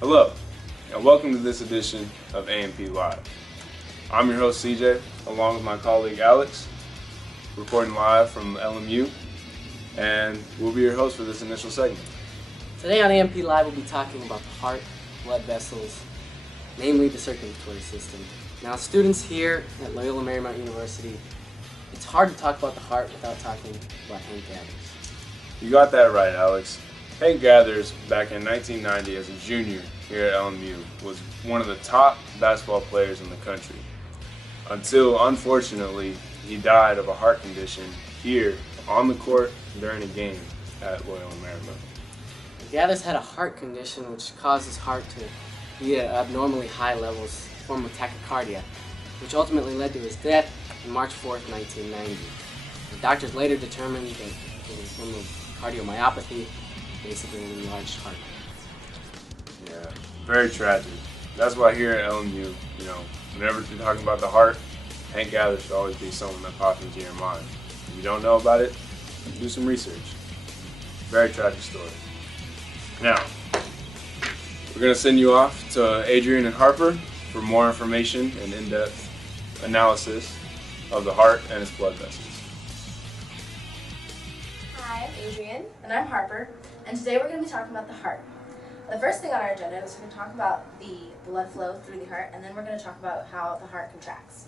Hello, and welcome to this edition of A&P Live. I'm your host CJ, along with my colleague Alex, recording live from LMU, and we'll be your host for this initial segment. Today on A&P Live, we'll be talking about the heart, blood vessels, namely the circulatory system. Now, students here at Loyola Marymount University, it's hard to talk about the heart without talking about Hank Gathers. You got that right, Alex. Hank Gathers, back in 1990 as a junior here at LMU, was one of the top basketball players in the country. Until, unfortunately, he died of a heart condition here on the court during a game at Loyola Marymount. Gathers had a heart condition which caused his heart to beat at abnormally high levels, a form of tachycardia, which ultimately led to his death on March 4th, 1990. The doctors later determined that it was from a cardiomyopathy, basically an enlarged heart. Yeah, very tragic. That's why here at LMU, whenever you're talking about the heart, Hank Gathers should always be someone that pops into your mind. If you don't know about it, do some research. Very tragic story. Now, we're going to send you off to Adrian and Harper for more information and in-depth analysis of the heart and its blood vessels. Hi, I'm Adrian. And I'm Harper. And today we're going to be talking about the heart. The first thing on our agenda is we're going to talk about the blood flow through the heart, and then we're going to talk about how the heart contracts.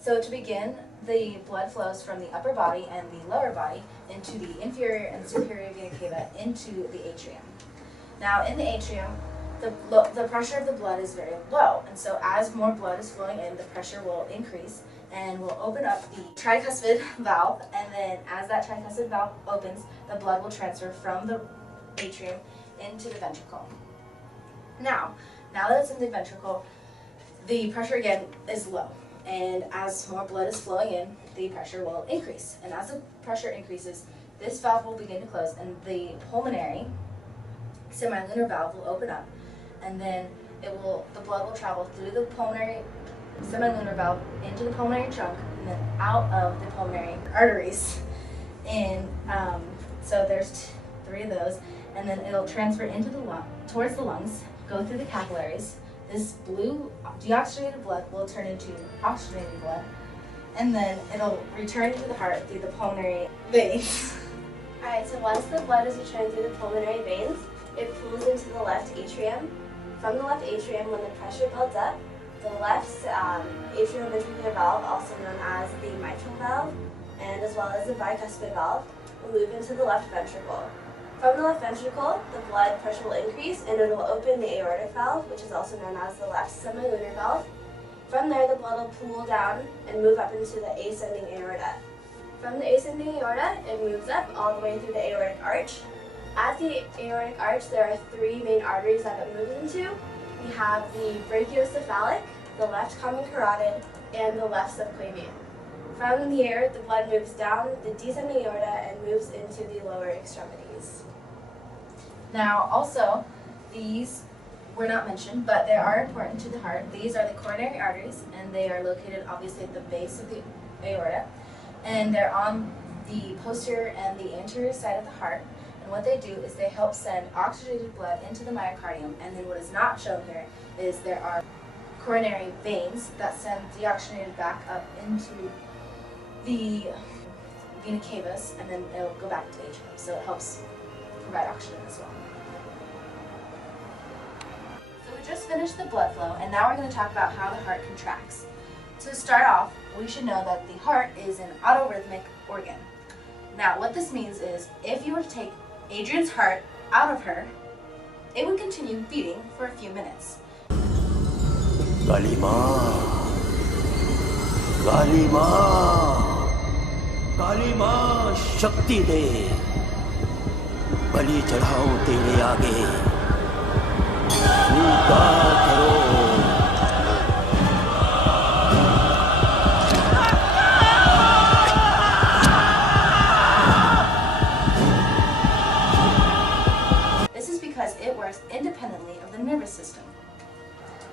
So to begin, the blood flows from the upper body and the lower body into the inferior and superior vena cava into the atrium. Now in the atrium, the pressure of the blood is very low, and so as more blood is flowing in, the pressure will increase and will open up the tricuspid valve, and then as that tricuspid valve opens, the blood will transfer from the atrium into the ventricle. Now that it's in the ventricle, the pressure again is low, and as more blood is flowing in, the pressure will increase. And as the pressure increases, this valve will begin to close, and the pulmonary semilunar valve will open up, and then the blood will travel through the pulmonary semilunar valve into the pulmonary trunk, and then out of the pulmonary arteries. And so there's 3 of those, and then it'll transfer into towards the lungs, go through the capillaries. This blue deoxygenated blood will turn into oxygenated blood, and then it'll return to the heart through the pulmonary veins. Alright, so once the blood is returned through the pulmonary veins, it pools into the left atrium. From the left atrium, when the pressure builds up, the left atrioventricular valve, also known as the mitral valve, and as well as the bicuspid valve, will move into the left ventricle. From the left ventricle, the blood pressure will increase and it will open the aortic valve, which is also known as the left semilunar valve. From there, the blood will pool down and move up into the ascending aorta. From the ascending aorta, it moves up all the way through the aortic arch. At the aortic arch, there are 3 main arteries that it moves into. We have the brachiocephalic, the left common carotid, and the left subclavian. From here, the blood moves down the descending aorta and moves into the lower extremities. Now also, these were not mentioned, but they are important to the heart. These are the coronary arteries, and they are located obviously at the base of the aorta, and they're on the posterior and the anterior side of the heart. And what they do is they help send oxygenated blood into the myocardium, and then what is not shown here is there are coronary veins that send deoxygenated back up into the vena cavas, and then it'll go back to the atrium, so it helps provide oxygen as well. So we just finished the blood flow, and now we're going to talk about how the heart contracts. To start off, we should know that the heart is an autorhythmic organ. Now what this means is if you were to take Adrian's heart out of her, it would continue beating for a few minutes. काली माँ शक्ति दे बलि चढ़ाऊं तेरे आगे स्वीकार करो This is because it works independently of the nervous system.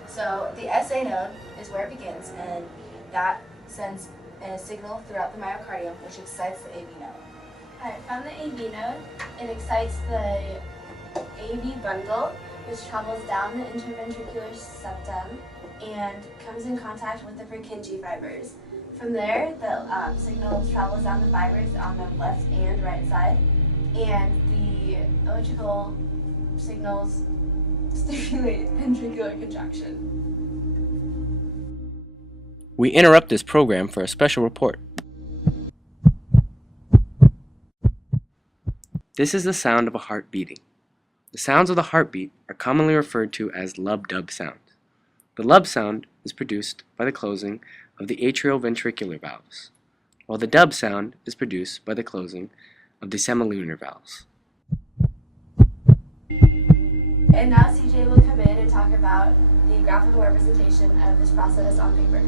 So the SA node is where it begins, and that sends a signal throughout the myocardium, which excites the AV node. Alright, from the AV node, it excites the AV bundle, which travels down the interventricular septum and comes in contact with the Purkinje fibers. From there, the signal travels down the fibers on the left and right side, and the electrical signals stimulate ventricular contraction. We interrupt this program for a special report. This is the sound of a heart beating. The sounds of the heartbeat are commonly referred to as lub-dub sounds. The lub sound is produced by the closing of the atrioventricular valves, while the dub sound is produced by the closing of the semilunar valves. And now CJ will come in and talk about the graphical representation of this process on paper.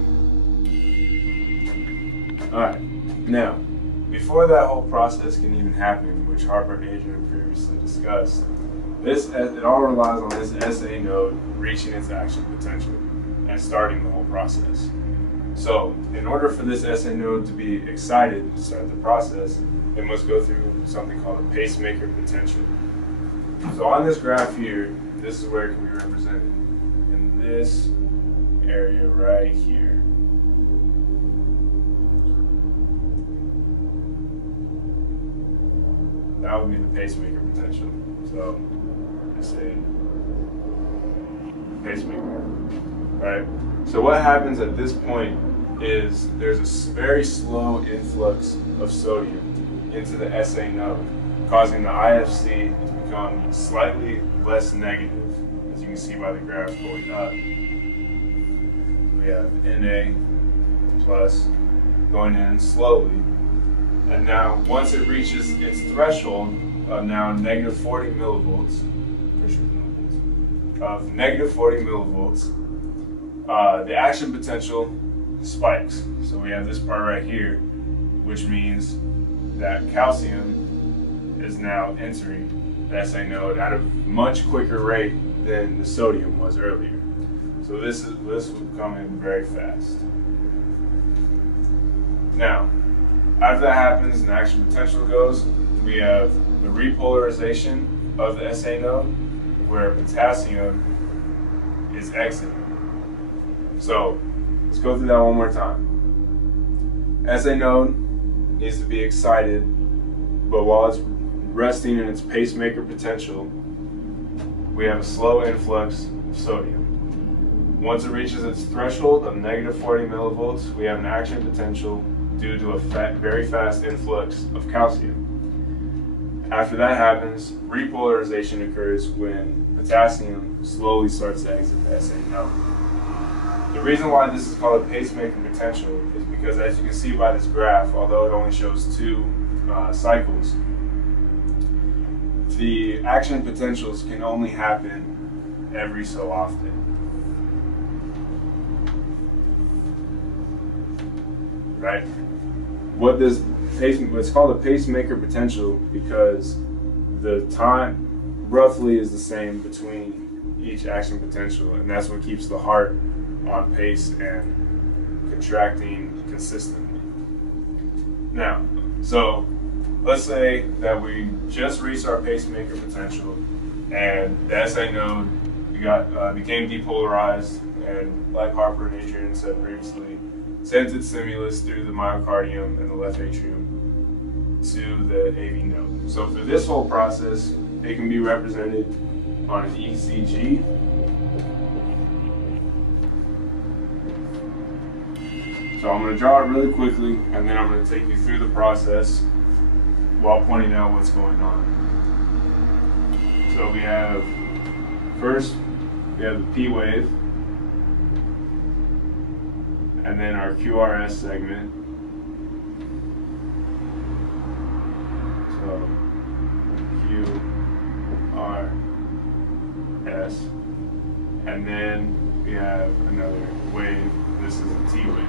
Alright, now, before that whole process can even happen, which Harper and Adrian previously discussed, it all relies on this SA node reaching its action potential and starting the whole process. So, in order for this SA node to be excited to start the process, it must go through something called a pacemaker potential. So on this graph here, this is where it can be represented, in this area right here. That would be the pacemaker potential. So, let's say pacemaker, right? So what happens at this point is there's a very slow influx of sodium into the SA node, causing the IFC to become slightly less negative, as you can see by the graph going up. We have Na plus going in slowly. And now, once it reaches its threshold of now negative 40 millivolts, of negative 40 millivolts, the action potential spikes. So we have this part right here, which means that calcium is now entering the SA node at a much quicker rate than the sodium was earlier. So this will come in very fast. Now, after that happens and the action potential goes, we have the repolarization of the SA node where potassium is exiting. So let's go through that one more time. SA node needs to be excited, but while it's resting in its pacemaker potential, we have a slow influx of sodium. Once it reaches its threshold of negative 40 millivolts, we have an action potential due to a very fast influx of calcium. After that happens, repolarization occurs when potassium slowly starts to exit the SA node. The reason why this is called a pacemaker potential is because, as you can see by this graph, although it only shows 2 cycles, the action potentials can only happen every so often. Right? It's called a pacemaker potential because the time roughly is the same between each action potential, and that's what keeps the heart on pace and contracting consistently. Now, so let's say that we just reached our pacemaker potential and the SA node became depolarized, and like Harper and Adrian said previously, sends its stimulus through the myocardium and the left atrium to the AV node. So for this whole process, it can be represented on an ECG. So I'm going to draw it really quickly, and then I'm going to take you through the process while pointing out what's going on. So we have the P wave, and then our QRS segment. So QRS, and then we have another wave. This is a T wave.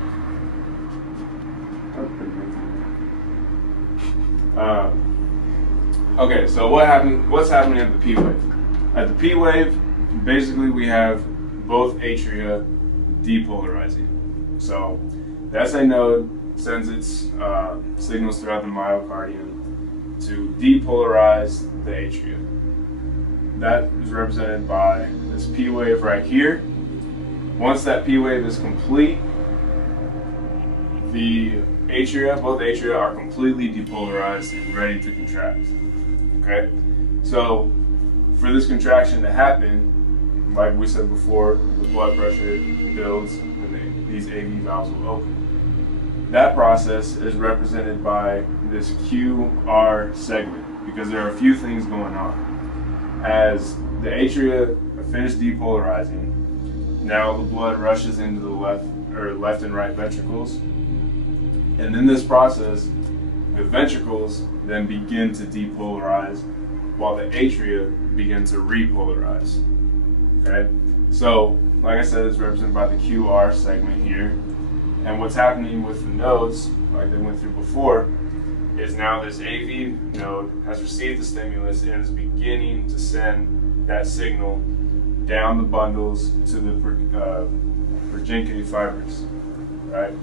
Okay, so what's happening at the P wave? At the P wave, basically we have both atria depolarizing. So the SA node sends its signals throughout the myocardium to depolarize the atria. that is represented by this P wave right here. Once that P wave is complete, the atria, both atria, are completely depolarized and ready to contract. Okay? So for this contraction to happen, like we said before, the blood pressure builds and these AV valves will open. That process is represented by this QR segment because there are a few things going on. As the atria finish depolarizing, now the blood rushes into the left and right ventricles. And in this process, the ventricles then begin to depolarize while the atria begin to repolarize. Okay? So, like I said, it's represented by the QR segment here. And what's happening with the nodes, like they went through before, is now this AV node has received the stimulus and is beginning to send that signal down the bundles to the Purkinje fibers, right?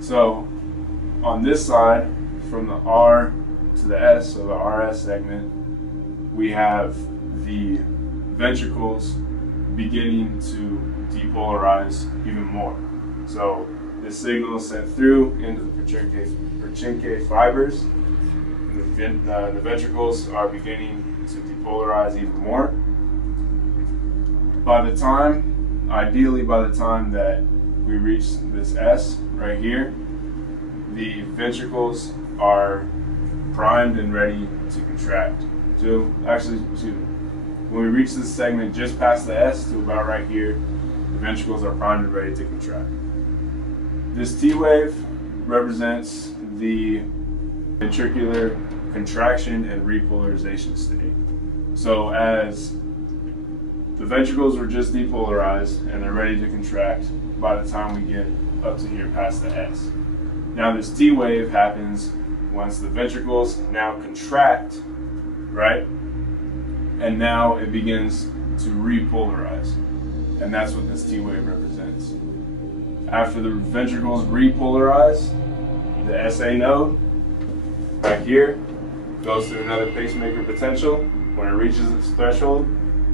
So on this side, from the R to the S, so the RS segment, we have the ventricles beginning to depolarize even more. So this signal is sent through into the Purkinje fibers. The ventricles are beginning to depolarize even more. Ideally by the time that we reach this S right here, the ventricles are primed and ready to contract. When we reach this segment just past the S to about right here, the ventricles are primed and ready to contract. This T wave represents the ventricular contraction and repolarization state. So as the ventricles were just depolarized and they're ready to contract by the time we get up to here past the S. Now this T wave happens once the ventricles now contract, right? And now it begins to repolarize. And that's what this T wave represents. After the ventricles repolarize, the SA node, right here, goes through another pacemaker potential. When it reaches its threshold,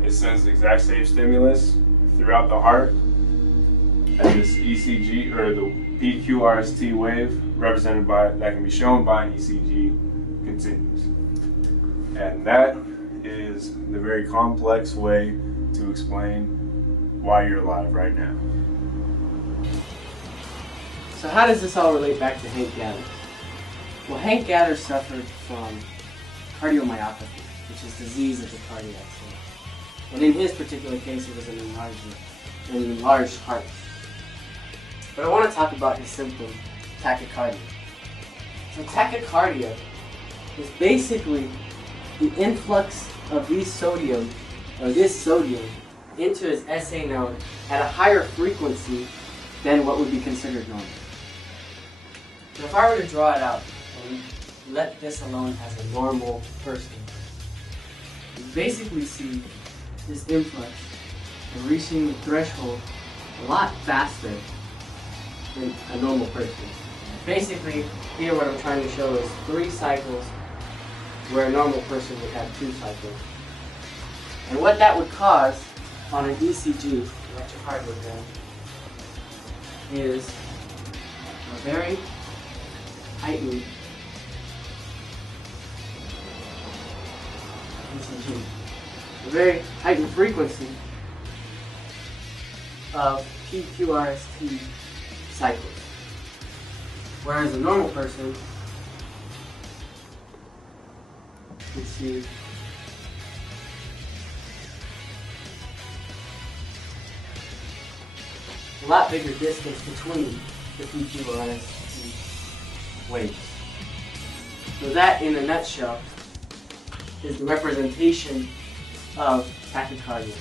it sends the exact same stimulus throughout the heart. And this ECG, or the PQRST wave, represented by, that can be shown by an ECG, continues. And that is the very complex way to explain why you're alive right now. So how does this all relate back to Hank Gathers? Well, Hank Gathers suffered from cardiomyopathy, which is disease of the cardiac cell. And in his particular case, it was an enlarged heart. But I want to talk about his symptom, tachycardia. So tachycardia is basically the influx of this sodium into his SA node at a higher frequency than what would be considered normal. So if I were to draw it out and let this alone as a normal person, you basically see this influx of reaching the threshold a lot faster than a normal person. Basically, here what I'm trying to show is 3 cycles where a normal person would have 2 cycles. And what that would cause on an ECG, electrocardiogram, is a very heightened ECG, a very heightened frequency of PQRST cycles. Whereas a normal person would see a lot bigger distance between the PQRST waves. So that, in a nutshell, is the representation of tachycardia.